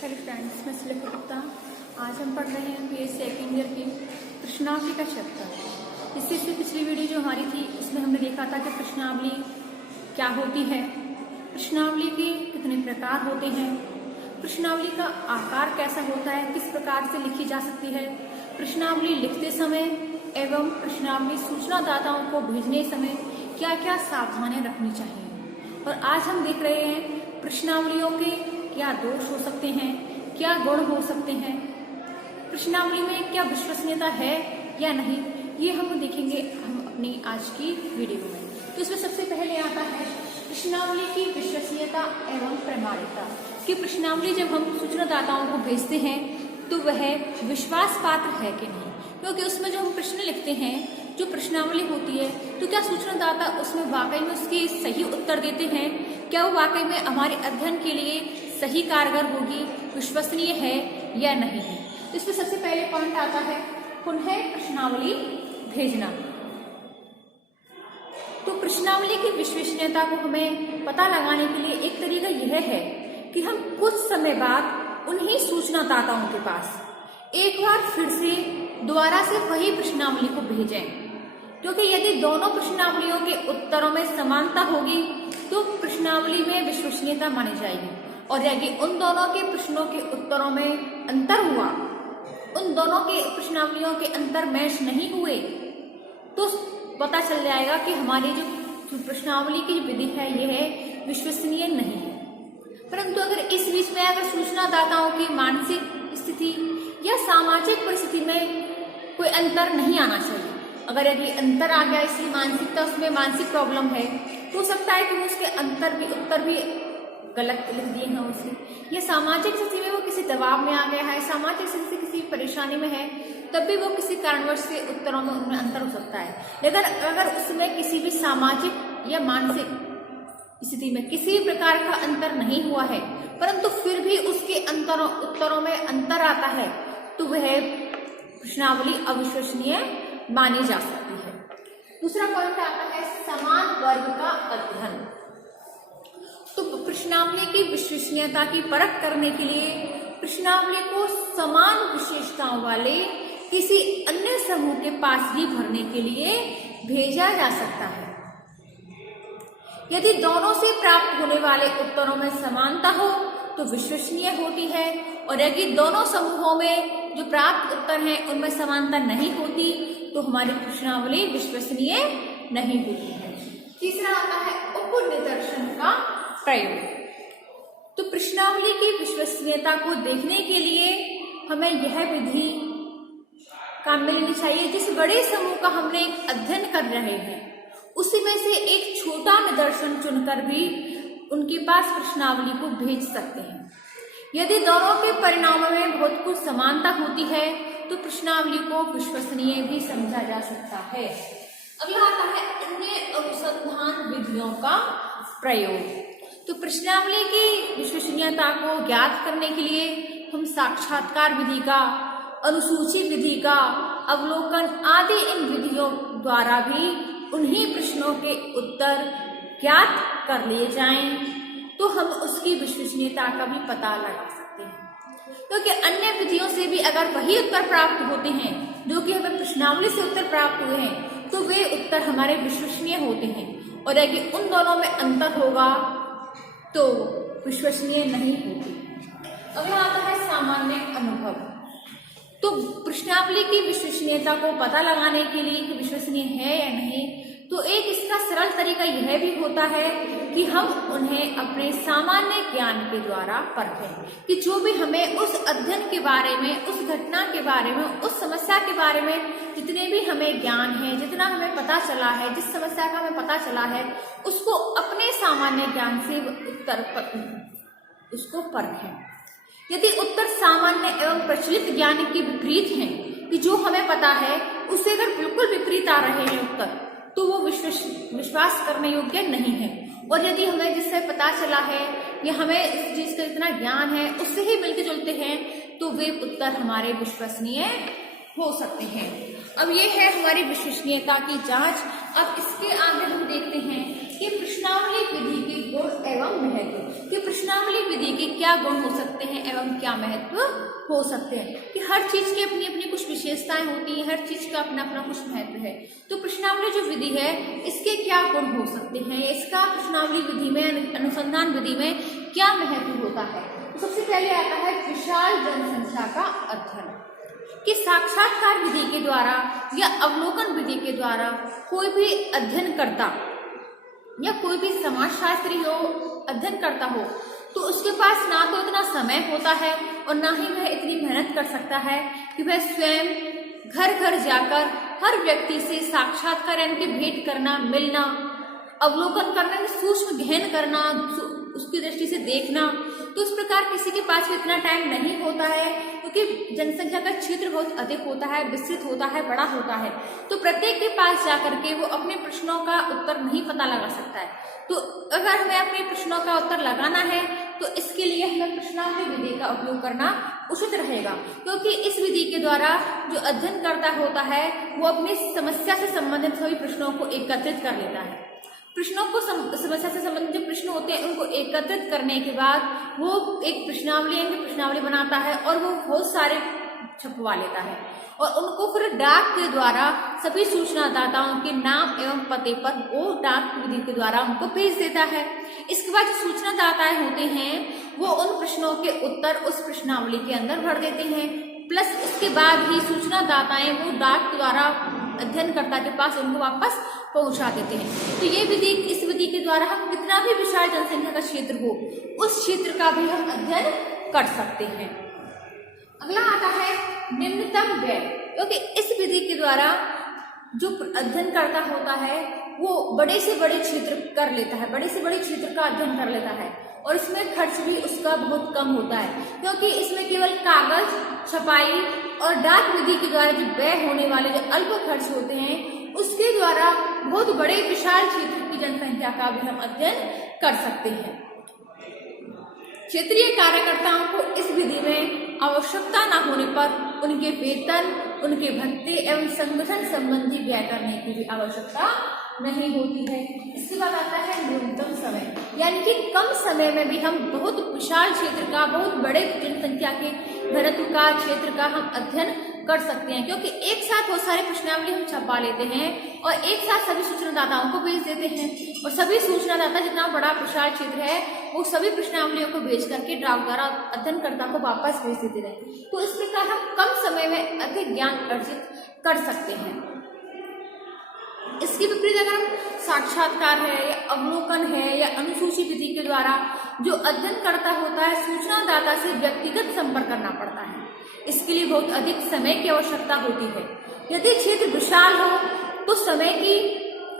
Hello friends, मैं सुलेखा गुप्ता। आज हम पढ़ रहे हैं बीएससी सेकेंड ईयर की प्रश्नावली का चैप्टर। इससे पिछली वीडियो जो हमारी थी उसमें हमने देखा था कि प्रश्नावली क्या होती है, प्रश्नावली के कितने प्रकार होते हैं, प्रश्नावली का आकार कैसा होता है, किस प्रकार से लिखी जा सकती है, प्रश्नावली लिखते समय एवं प्रश्नावली सूचनादाताओं को भेजने समय क्या क्या सावधानियां रखनी चाहिए। और आज हम देख रहे हैं प्रश्नावलियों के क्या दोष हो सकते हैं, क्या गुण हो सकते हैं, प्रश्नावली में क्या विश्वसनीयता है या नहीं, ये हम देखेंगे हम अपनी आज की वीडियो में। तो इसमें सबसे पहले आता है प्रश्नावली की विश्वसनीयता एवं प्रामाणिकता। कि प्रश्नावली जब हम सूचनादाताओं को भेजते हैं तो वह विश्वास पात्र है कि नहीं, क्योंकि उसमें जो हम प्रश्न लिखते हैं, जो प्रश्नावली होती है, तो क्या सूचनादाता उसमें वाकई में उसके सही उत्तर देते हैं, क्या वो वाकई में हमारे अध्ययन के लिए सही कारगर होगी, विश्वसनीय है या नहीं है। तो इसमें सबसे पहले पॉइंट आता है पुनः प्रश्नावली भेजना। तो प्रश्नावली की विश्वसनीयता को हमें पता लगाने के लिए एक तरीका यह है कि हम कुछ समय बाद उन्हीं सूचनादाताओं के पास एक बार फिर से दोबारा से वही प्रश्नावली को भेजें, क्योंकि यदि दोनों प्रश्नावलियों के उत्तरों में समानता होगी तो प्रश्नावली में विश्वसनीयता मानी जाएगी। और यदि उन दोनों के प्रश्नों के उत्तरों में अंतर हुआ, उन दोनों के प्रश्नावलियों के अंतर मैच नहीं हुए, तो पता चल जाएगा कि हमारी जो प्रश्नावली की विधि है यह विश्वसनीय नहीं है। परंतु अगर इस बीच में अगर सूचनादाताओं की मानसिक स्थिति या सामाजिक परिस्थिति में कोई अंतर नहीं आना चाहिए, अगर यदि अंतर आ गया, इसलिए मानसिकता उसमें मानसिक प्रॉब्लम है, तो हो सकता है कि उसके उत्तर भी गलत लिख दिए हैं उसने, या सामाजिक स्थिति में वो किसी दबाव में आ गया है, सामाजिक स्थिति से किसी परेशानी में है, तब भी वो किसी कारणवश से उत्तरों में उनमें अंतर हो सकता है। लेकिन अगर उसमें किसी भी सामाजिक या मानसिक स्थिति में किसी प्रकार का अंतर नहीं हुआ है, परंतु फिर भी उसके उत्तरों में अंतर आता है, तो वह प्रश्नावली अविश्वसनीय मानी जा सकती है। दूसरा पॉइंट आता है समान वर्ग का अध्ययन। तो प्रश्नावली की विश्वसनीयता की परख करने के लिए प्रश्नावली को समान विशेषताओं वाले किसी अन्य समूह के पास ही भरने के लिए भेजा जा सकता है। यदि दोनों से प्राप्त होने वाले उत्तरों में समानता हो तो विश्वसनीय होती है, और यदि दोनों समूहों में जो प्राप्त उत्तर हैं उनमें समानता नहीं होती तो हमारी प्रश्नावली विश्वसनीय नहीं होती है। तीसरा आता है उपनिदर्शन का प्रयोग। तो प्रश्नावली की विश्वसनीयता को देखने के लिए हमें यह विधि काम में लेनी चाहिए। जिस बड़े समूह का हमने अध्ययन कर रहे हैं उसी में से एक छोटा निदर्शन चुनकर भी उनके पास प्रश्नावली को भेज सकते हैं। यदि दोनों के परिणामों में बहुत कुछ समानता होती है तो प्रश्नावली को विश्वसनीय भी समझा जा सकता है। अगला आता है अन्य अनुसंधान विधियों का प्रयोग। तो प्रश्नावली की विश्वसनीयता को ज्ञात करने के लिए हम साक्षात्कार विधि का, अनुसूची विधि का, अवलोकन आदि इन विधियों द्वारा भी उन्हीं प्रश्नों के उत्तर ज्ञात कर लिए जाएं तो हम उसकी विश्वसनीयता का भी पता लगा सकते हैं। क्योंकि अन्य विधियों से भी अगर वही उत्तर प्राप्त होते हैं जो कि हमें प्रश्नावली से उत्तर प्राप्त हुए हैं तो वे उत्तर हमारे विश्वसनीय होते हैं, और यदि उन दोनों में अंतर होगा तो विश्वसनीय नहीं होती। अगला आता है सामान्य अनुभव। तो प्रश्नावली की विश्वसनीयता को पता लगाने के लिए कि विश्वसनीय है या नहीं, तो एक इसका सरल तरीका यह भी होता है कि हम उन्हें अपने सामान्य ज्ञान के द्वारा परखें कि जो भी हमें उस अध्ययन के बारे में, उस घटना के बारे में, उस समस्या के बारे में जितने भी हमें ज्ञान है, जितना हमें पता चला है, जिस समस्या का हमें पता चला है, उसको अपने सामान्य ज्ञान से उसको परखें। यदि उत्तर सामान्य एवं प्रचलित ज्ञान के विपरीत हैं, कि जो हमें पता है उससे अगर बिल्कुल विपरीत आ रहे हैं उत्तर, तो वो विश्वास करने योग्य नहीं है। और यदि हमें जिससे पता चला है या हमें इस चीज का इतना ज्ञान है उससे ही मिलते जुलते हैं, तो वे उत्तर हमारे विश्वसनीय हो सकते हैं। अब ये है हमारी विश्वसनीयता की जांच। अब इसके आगे हम देखते हैं कि प्रश्नावली विधि के गुण एवं महत्व। कि प्रश्नावली विधि के क्या गुण हो सकते हैं एवं क्या महत्व हो सकते हैं, कि हर चीज की अपनी अपनी कुछ विशेषताएं होती हैं, हर चीज का अपना अपना कुछ महत्व है। तो प्रश्नावली जो विधि है इसके क्या गुण हो सकते हैं, इसका प्रश्नावली विधि में, अनुसंधान विधि में क्या महत्व होता है। तो सबसे पहले आता है विशाल जनसंख्या का अध्ययन, कि साक्षात्कार विधि के द्वारा या अवलोकन विधि के द्वारा कोई भी अध्ययन करता या कोई भी समाजशास्त्री हो, अध्ययन करता हो, तो उसके पास ना तो इतना समय होता है और ना ही वह इतनी मेहनत कर सकता है कि वह स्वयं घर घर जाकर हर व्यक्ति से साक्षात्कार यानी कि भेंट करना, मिलना, अवलोकन करना, सूक्ष्म गहन करना, उसकी दृष्टि से देखना। तो इस प्रकार किसी के पास इतना टाइम नहीं होता है, क्योंकि जनसंख्या का क्षेत्र बहुत अधिक होता है, विस्तृत होता है, बड़ा होता है। तो प्रत्येक के पास जाकर के वो अपने प्रश्नों का उत्तर नहीं पता लगा सकता है। तो अगर हमें अपने प्रश्नों का उत्तर लगाना है तो इसके लिए हमें प्रश्नावली विधि का उपयोग करना उचित रहेगा, क्योंकि इस विधि के द्वारा जो अध्ययन करता होता है वो अपनी समस्या से संबंधित सभी प्रश्नों को एकत्रित कर लेता है। प्रश्नों को समस्या से संबंधित जो प्रश्न होते हैं उनको एकत्रित करने के बाद वो एक प्रश्नावली बनाता है और वो बहुत सारे छपवा लेता है और उनको फिर डाक के द्वारा सभी सूचनादाताओं के नाम एवं पते पर वो डाक विधि के द्वारा उनको भेज देता है। इसके बाद जो सूचनादाताएं होते हैं वो उन प्रश्नों के उत्तर उस प्रश्नावली के अंदर भर देते हैं, प्लस उसके बाद ही सूचनादाताएं वो डाक द्वारा अध्ययनकर्ता के पास उनको वापस पहुंचा देते हैं। तो ये विधि, इस विधि के द्वारा हम कितना भी विशाल जनसंख्या का क्षेत्र हो उस क्षेत्र का भी हम अध्ययन कर सकते हैं। अगला आता है निम्नतम व्यय, क्योंकि इस विधि के द्वारा जो अध्ययन करता होता है वो बड़े से बड़े क्षेत्र कर लेता है, बड़े से बड़े क्षेत्र का अध्ययन कर लेता है और इसमें खर्च भी उसका बहुत कम होता है, क्योंकि इसमें केवल कागज, छपाई और डाक विधि के द्वारा जो व्यय होने वाले जो अल्प खर्च होते हैं उसके द्वारा बहुत बड़े विशाल क्षेत्र की जनसंख्या का भी हम अध्ययन कर सकते हैं। क्षेत्रीय कार्यकर्ताओं को इस विधि में आवश्यकता न होने पर उनके वेतन, उनके भत्ते एवं संगठन संबंधी व्यय करने की भी आवश्यकता नहीं होती है। इसके बाद आता है न्यूनतम समय, यानी कि कम समय में भी हम बहुत विशाल क्षेत्र का, बहुत बड़े जनसंख्या के घनत्व का, क्षेत्र का हम अध्ययन कर सकते हैं, क्योंकि एक साथ बहुत सारे प्रश्नावली हम छपा लेते हैं और एक साथ सभी सूचनादाताओं को भेज देते हैं और सभी सूचनादाता जितना बड़ा विशाल क्षेत्र है वो सभी प्रश्नावलियों को भेज करके डाक द्वारा अध्ययनकर्ता को वापस भेज देते हैं। तो इस प्रकार हम कम समय में अधिक ज्ञान अर्जित कर सकते हैं। इसके विपरीत अगर हम साक्षात्कार है या अवलोकन है या अनुसूची विधि के द्वारा जो अध्ययन करता होता है, सूचनादाता से व्यक्तिगत संपर्क करना पड़ता है। इसके लिए बहुत अधिक समय की आवश्यकता होती है। यदि क्षेत्र विशाल हो तो समय की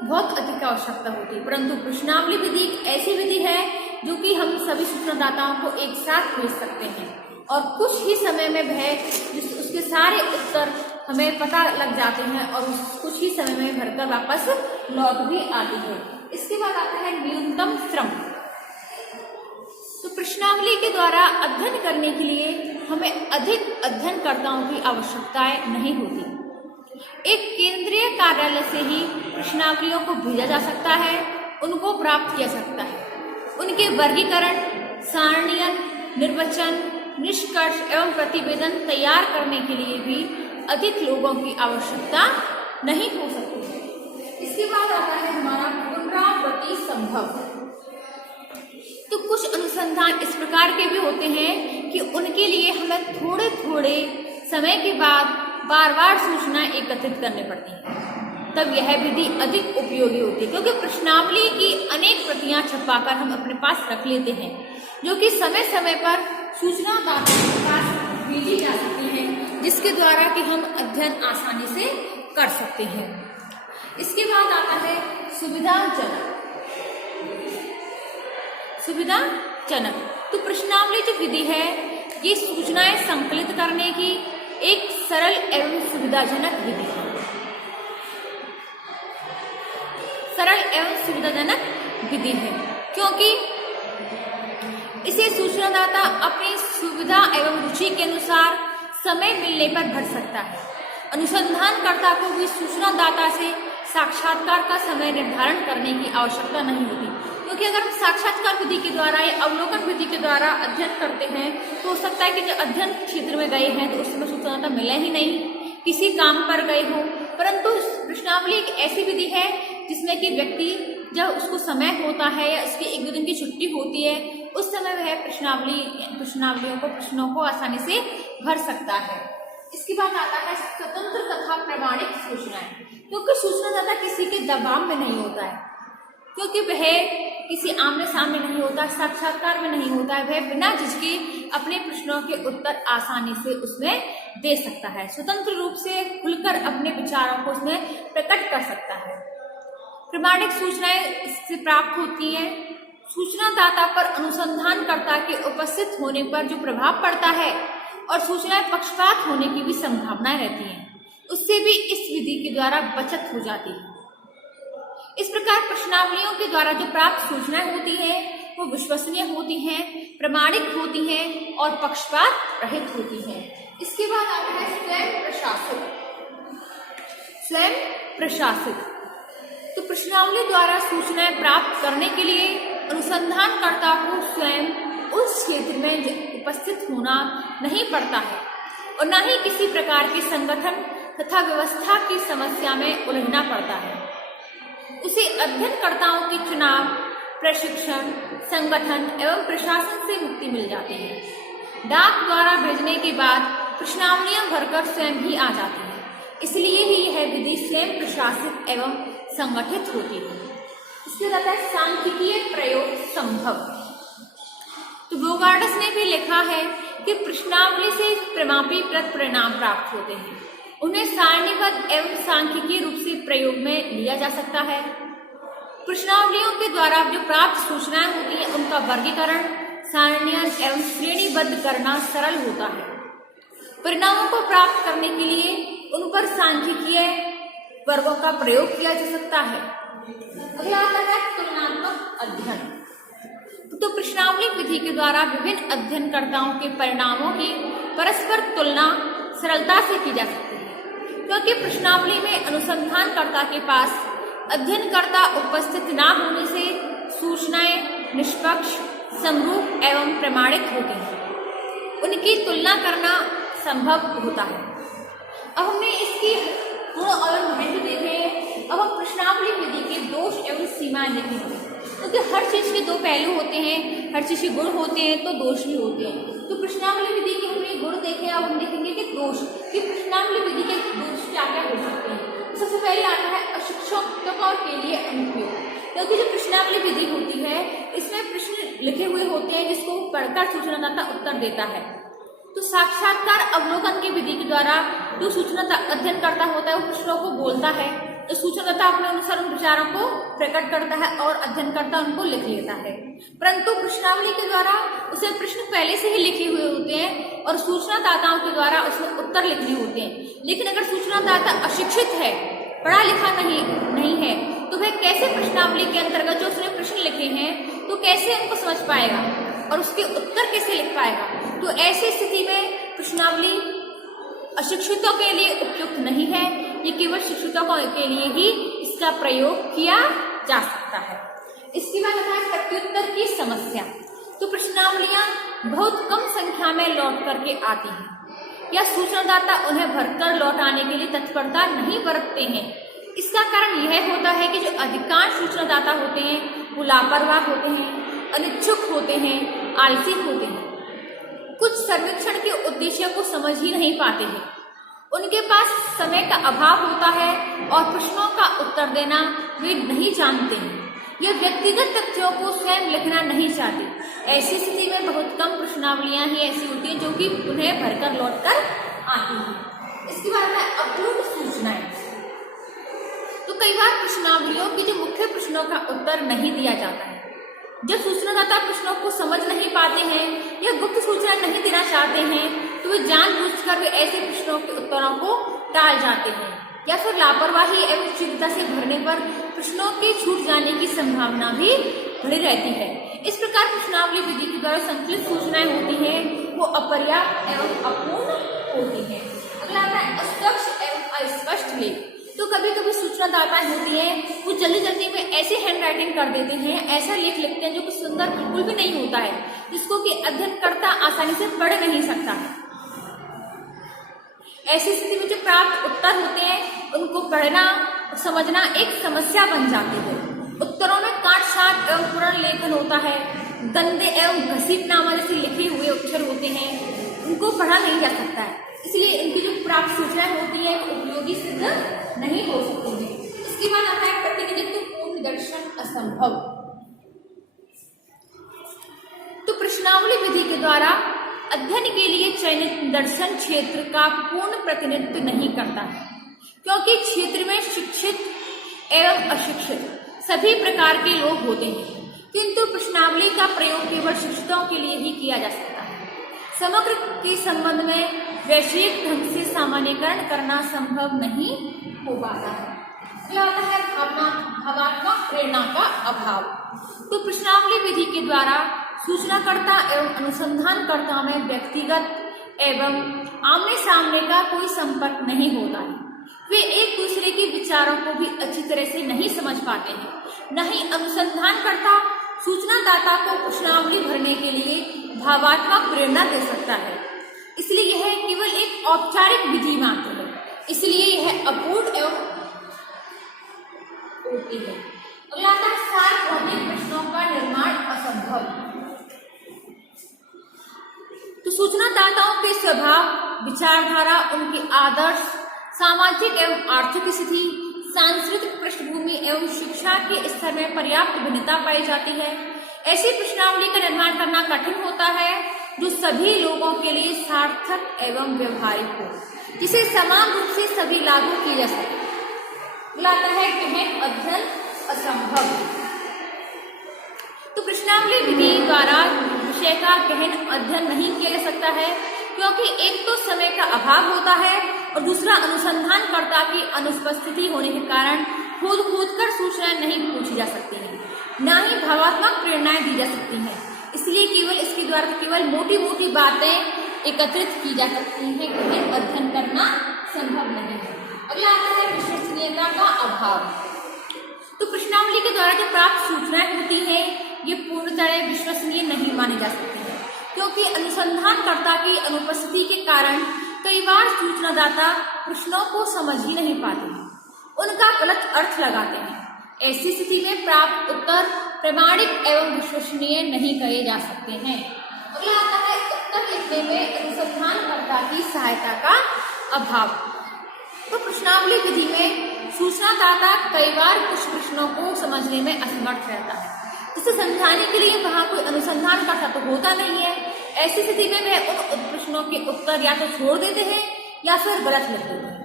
बहुत अधिक आवश्यकता होती है, परंतु प्रश्नावली विधि एक ऐसी विधि है जो कि हम सभी सूचनादाताओं को एक साथ भेज सकते हैं और कुछ ही समय में वह उसके सारे उत्तर हमें पता लग जाते हैं और कुछ ही समय में भरकर वापस लौट भी आती है। इसके बाद आता है न्यूनतम श्रम। तो प्रश्नावली के द्वारा अध्ययन करने के लिए हमें अधिक अध्ययनकर्ताओं की आवश्यकताएं नहीं होती। एक केंद्रीय कार्यालय से ही प्रश्नावलियों को भेजा जा सकता है, उनको प्राप्त किया सकता है। उनके वर्गीकरण, सारणीयन, निर्वचन, निष्कर्ष एवं प्रतिवेदन तैयार करने के लिए भी अधिक लोगों की आवश्यकता नहीं हो सकती है। इसके बाद आता है हमारा पुनरावृत्ति संभव। तो कुछ अनुसंधान इस प्रकार के भी होते हैं कि उनके लिए हमें थोड़े थोड़े समय के बाद बार बार सूचना एकत्रित करनी पड़ती है, तब यह विधि अधिक उपयोगी होती है, क्योंकि प्रश्नावली की अनेक प्रतियां छपाकर हम अपने पास रख लेते हैं जो कि समय समय पर सूचनादाताओं के पास भेजी जा सकती हैं, जिसके द्वारा कि हम अध्ययन आसानी से कर सकते हैं। इसके बाद आता है सुविधाजनक। तो प्रश्नावली जो विधि है ये सूचनाएं संकलित करने की एक सरल एवं सुविधाजनक विधि है। सरल एवं सुविधाजनक विधि है क्योंकि इसे सूचनादाता अपनी सुविधा एवं रुचि के अनुसार समय मिलने पर भर सकता है। अनुसंधानकर्ता को भी सूचनादाता से साक्षात्कार का समय निर्धारण करने की आवश्यकता नहीं होती, क्योंकि अगर हम साक्षात्कार विधि के द्वारा या अवलोकन विधि के द्वारा अध्ययन करते हैं तो हो सकता है कि जो अध्ययन क्षेत्र में गए हैं तो उस समय सूचना मिले ही नहीं, किसी काम पर गए हो। परंतु प्रश्नावली एक ऐसी विधि है जिसमें कि व्यक्ति जब उसको समय होता है या उसकी 1-2 दिन की छुट्टी होती है उस समय वह प्रश्नों को आसानी से भर सकता है। इसके बाद आता है स्वतंत्र तथा प्रामाणिक सूचनाएं, क्योंकि सूचनादाता किसी के दबाव में नहीं होता है, क्योंकि वह किसी आमने सामने नहीं होता, साक्षात्कार में नहीं होता है, वह बिना झिझके अपने प्रश्नों के उत्तर आसानी से उसमें दे सकता है, स्वतंत्र रूप से खुलकर अपने विचारों को उसमें प्रकट कर सकता है। प्रामाणिक सूचनाएं इससे प्राप्त होती हैं। सूचनादाता पर अनुसंधानकर्ता के उपस्थित होने पर जो प्रभाव पड़ता है और सूचनाएं पक्षपात होने की भी संभावनाएं रहती हैं, उससे भी इस विधि के द्वारा बचत हो जाती है। इस प्रकार प्रश्नावलियों के द्वारा जो प्राप्त सूचनाएं होती हैं वो विश्वसनीय होती हैं, प्रामाणिक होती हैं और पक्षपात रहित होती हैं। इसके बाद आता है स्वयं प्रशासित। तो प्रश्नावली द्वारा सूचनाएं प्राप्त करने के लिए अनुसंधानकर्ता को स्वयं उस क्षेत्र में उपस्थित होना नहीं पड़ता है और न ही किसी प्रकार के संगठन तथा व्यवस्था की समस्या में उलझना पड़ता है। उसे अध्ययनकर्ताओं के चुनाव, प्रशिक्षण, संगठन एवं प्रशासन से मुक्ति मिल जाती है। डाक द्वारा भेजने के बाद प्रश्नावलियां भरकर स्वयं ही आ जाती है, इसलिए भी यह विधि स्वयं प्रशासित एवं संगठित होती है। इसके बाद है सांख्यिकीय प्रयोग संभव। तो बोगार्डस ने भी लिखा है कि प्रश्नावली से प्रमापीप्रद परिणाम प्राप्त होते हैं, उन्हें सारणीबद्ध एवं सांख्यिकीय रूप से प्रयोग में लिया जा सकता है। प्रश्नावलियों के द्वारा जो प्राप्त सूचनाएं होती हैं उनका वर्गीकरण, सारणीय एवं श्रेणीबद्ध करना सरल होता है। परिणामों को प्राप्त करने के लिए उन पर सांख्यिकीय वर्गों का प्रयोग किया जा सकता है। अगला आता है तुलनात्मक अध्ययन। तो प्रश्नावली विधि के द्वारा विभिन्न अध्ययनकर्ताओं के परिणामों की परस्पर तुलना सरलता से की जा सकती है, क्योंकि प्रश्नावली में अनुसंधानकर्ता के पास अध्ययनकर्ता उपस्थित न होने से सूचनाएं निष्पक्ष, समरूप एवं प्रामाणिक होती हैं, उनकी तुलना करना संभव होता है। अब हमने इसकी गुण और महत्व देखे। अब हम प्रश्नावली विधि के दोष एवं सीमाएं देखेंगे, क्योंकि हर चीज के दो पहलू होते हैं, हर चीज के गुण होते हैं तो दोष भी होते हैं। तो प्रश्नावली विधि के हमने गुण देखे, अब हम देखेंगे कि दोष, कि प्रश्नावली विधि के दोष क्या क्या हो सकते हैं। सबसे पहले आता है अशिक्षकों के लिए अनुपयोग, क्योंकि जो प्रश्नावली विधि होती है इसमें प्रश्न लिखे हुए होते हैं जिसको पढ़कर सूचनादाता उत्तर देता है। तो साक्षात्कार अवलोकन की विधि के द्वारा जो सूचना अध्ययनकर्ता होता है वो प्रश्नों को बोलता है, तो सूचनादाता अपने अनुसार उन विचारों को प्रकट करता है और अध्ययनकर्ता उनको लिख लेता है। परंतु प्रश्नावली के द्वारा उसे प्रश्न पहले से ही लिखे हुए होते हैं और सूचनादाताओं के द्वारा उसमें उत्तर लिखने होते हैं। लेकिन अगर सूचनादाता अशिक्षित है, पढ़ा लिखा नहीं है, तो वह कैसे प्रश्नावली के अंतर्गत जो उसने प्रश्न लिखे हैं तो कैसे उनको समझ पाएगा और उसके उत्तर कैसे लिख पाएगा। तो ऐसी स्थिति में प्रश्नावली अशिक्षितों के लिए उपयुक्त नहीं है, ये केवल शिक्षितों के लिए ही इसका प्रयोग किया जा सकता है। इसके बाद आता है प्रत्युत्तर की समस्या। तो प्रश्नावलियां बहुत कम संख्या में लौट करके आती हैं या सूचनादाता उन्हें भरकर लौटाने के लिए तत्परता नहीं बरतते हैं। इसका कारण यह होता है कि जो अधिकांश सूचनादाता होते हैं वो लापरवाह होते हैं, अनिच्छुक होते हैं, आलसी होते हैं, कुछ सर्वेक्षण के उद्देश्य को समझ ही नहीं पाते हैं, उनके पास समय का अभाव होता है और प्रश्नों का उत्तर देना वे नहीं जानते हैं, ये व्यक्तिगत तथ्यों को स्वयं लिखना नहीं चाहते। ऐसी स्थिति में बहुत कम प्रश्नावलियां ही ऐसी होती हैं जो कि उन्हें भरकर लौटकर आती हैं। इसके बाद है अपूर्ण सूचनाएं। तो कई बार प्रश्नावलियों के जो मुख्य प्रश्नों का उत्तर नहीं दिया जाता है। जब सूचनादाता प्रश्नों को समझ नहीं पाते हैं या गुप्त सूचना नहीं देना चाहते हैं तो वे जानबूझकर वे ऐसे प्रश्नों के उत्तरों को टाल जाते हैं या फिर लापरवाही एवं चिंता से भरने पर प्रश्नों के छूट जाने की संभावना भी बढ़ी रहती है। इस प्रकार प्रश्नावली विधि के द्वारा संकलित सूचनाएं होती हैं वो अपर्याप्त एवं अपूर्ण होती हैं। अगला आता है अस्पष्ट एवं अस्पष्ट लेख। तो कभी कभी सूचनादाता होती है वो जल्दी जल्दी में ऐसे हैंड राइटिंग कर देते हैं, ऐसा लेख लिखते हैं जो कि सुंदर बिल्कुल भी नहीं होता है, जिसको कि अध्ययनकर्ता आसानी से पढ़ नहीं सकता है। ऐसी स्थिति में जो प्राप्त उत्तर होते हैं उनको पढ़ना और समझना एक समस्या बन जाती है। उत्तरों में काट छाट एवं पूर्ण लेखन होता है, गंदे एवं घसीट नामा जैसे लिखे हुए अक्षर होते हैं, उनको पढ़ा नहीं जा सकता है। इसलिए इनकी जो प्राप्त सूचनाएं होती है वो उपयोगी सिद्ध नहीं हो सकती है। इसके बाद आता है प्रतिनिधित्व पूर्ण दर्शन असंभव। तो प्रश्नावली विधि के द्वारा अध्ययन के लिए चयनित दर्शन क्षेत्र का पूर्ण प्रतिनिधित्व नहीं करता है, क्योंकि क्षेत्र में शिक्षित एवं अशिक्षित सभी प्रकार के लोग होते हैं, किंतु प्रश्नावली का प्रयोग केवल शिक्षितों के लिए ही किया जा सकता है। समग्र के संबंध में वैश्विक ढंग से सामान्यकरण करना संभव नहीं हो पाता है। अगला आता है भावात्मक प्रेरणा का अभाव। तो प्रश्नावली विधि के द्वारा सूचनाकर्ता एवं अनुसंधानकर्ता में व्यक्तिगत एवं आमने सामने का कोई संपर्क नहीं होता है। वे एक दूसरे के विचारों को भी अच्छी तरह से नहीं समझ पाते हैं। न ही अनुसंधानकर्ता सूचनादाता को प्रश्नावली भरने के लिए भावात्मक प्रेरणा दे सकता है। इसलिए यह केवल एक औपचारिक विधि मात्र है, इसलिए यह अपूर्ण एवं होती है। अगला आता है सार्वभौमिक प्रश्नों का निर्माण असंभव। तो सूचनादाताओं के स्वभाव, विचारधारा, उनके आदर्श, सामाजिक एवं आर्थिक स्थिति, सांस्कृतिक पृष्ठभूमि एवं शिक्षा के स्तर में पर्याप्त भिन्नता पाई जाती है। ऐसी प्रश्नावली का निर्माण करना कठिन होता है जो सभी लोगों के लिए सार्थक एवं व्यवहारिक हो, जिसे समान रूप से सभी लागू की जा सके। लाता है गहन अध्ययन असंभव। तो प्रश्नावली विधि द्वारा विषय का गहन अध्ययन नहीं किया जा सकता है, क्योंकि एक तो समय का अभाव होता है और दूसरा अनुसंधानकर्ता की अनुपस्थिति होने के कारण खोद कर सूचनाएं नहीं पूछी जा सकती हैं, न ही भावात्मक प्रेरणाएं दी जा सकती हैं। इसलिए केवल इसके द्वारा केवल मोटी मोटी बातें एकत्रित की जा सकती हैं, गहन अध्ययन करना संभव नहीं है। अगला आता है विश्वसनीयता का अभाव। तो प्रश्नावली के द्वारा जो प्राप्त सूचनाएं होती है ये पूर्णतः विश्वसनीय नहीं मानी जा सकती है, क्योंकि अनुसंधानकर्ता की अनुपस्थिति के कारण कई बार सूचनादाता प्रश्नों को समझ ही नहीं पाते हैं, उनका गलत अर्थ लगाते हैं। ऐसी स्थिति में प्राप्त उत्तर प्रामाणिक एवं विश्वसनीय नहीं कहे जा सकते हैं। अगला आता है उत्तर लिखने में अनुसंधानकर्ता की सहायता का अभाव। तो प्रश्नावली विधि में सूचनादाता कई बार कुछ प्रश्नों को समझने में असमर्थ रहता है, जिसे समझाने के लिए वहां कोई अनुसंधानकर्ता तो होता नहीं है। ऐसी स्थिति में वह उन प्रश्नों के उत्तर या तो छोड़ देते हैं या फिर गलत लिख देते हैं।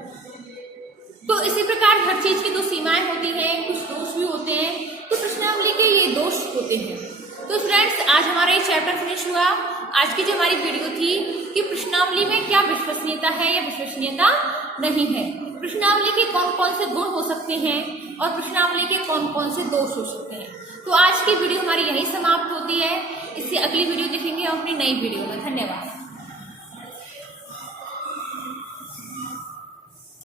तो इसी प्रकार हर चीज की दो सीमाएं होती हैं, कुछ दोष भी होते हैं, तो प्रश्नावली के ये दोष होते हैं। तो फ्रेंड्स, आज हमारा ये चैप्टर फिनिश हुआ। आज की जो हमारी वीडियो थी कि प्रश्नावली में क्या विश्वसनीयता है या विश्वसनीयता नहीं है, प्रश्नावली के कौन कौन से गुण हो सकते हैं और प्रश्नावली के कौन कौन से दोष हो सकते हैं। तो आज की वीडियो हमारी यहीं समाप्त होती है। इससे अगली वीडियो देखेंगे हम अपनी नई वीडियो में। धन्यवाद।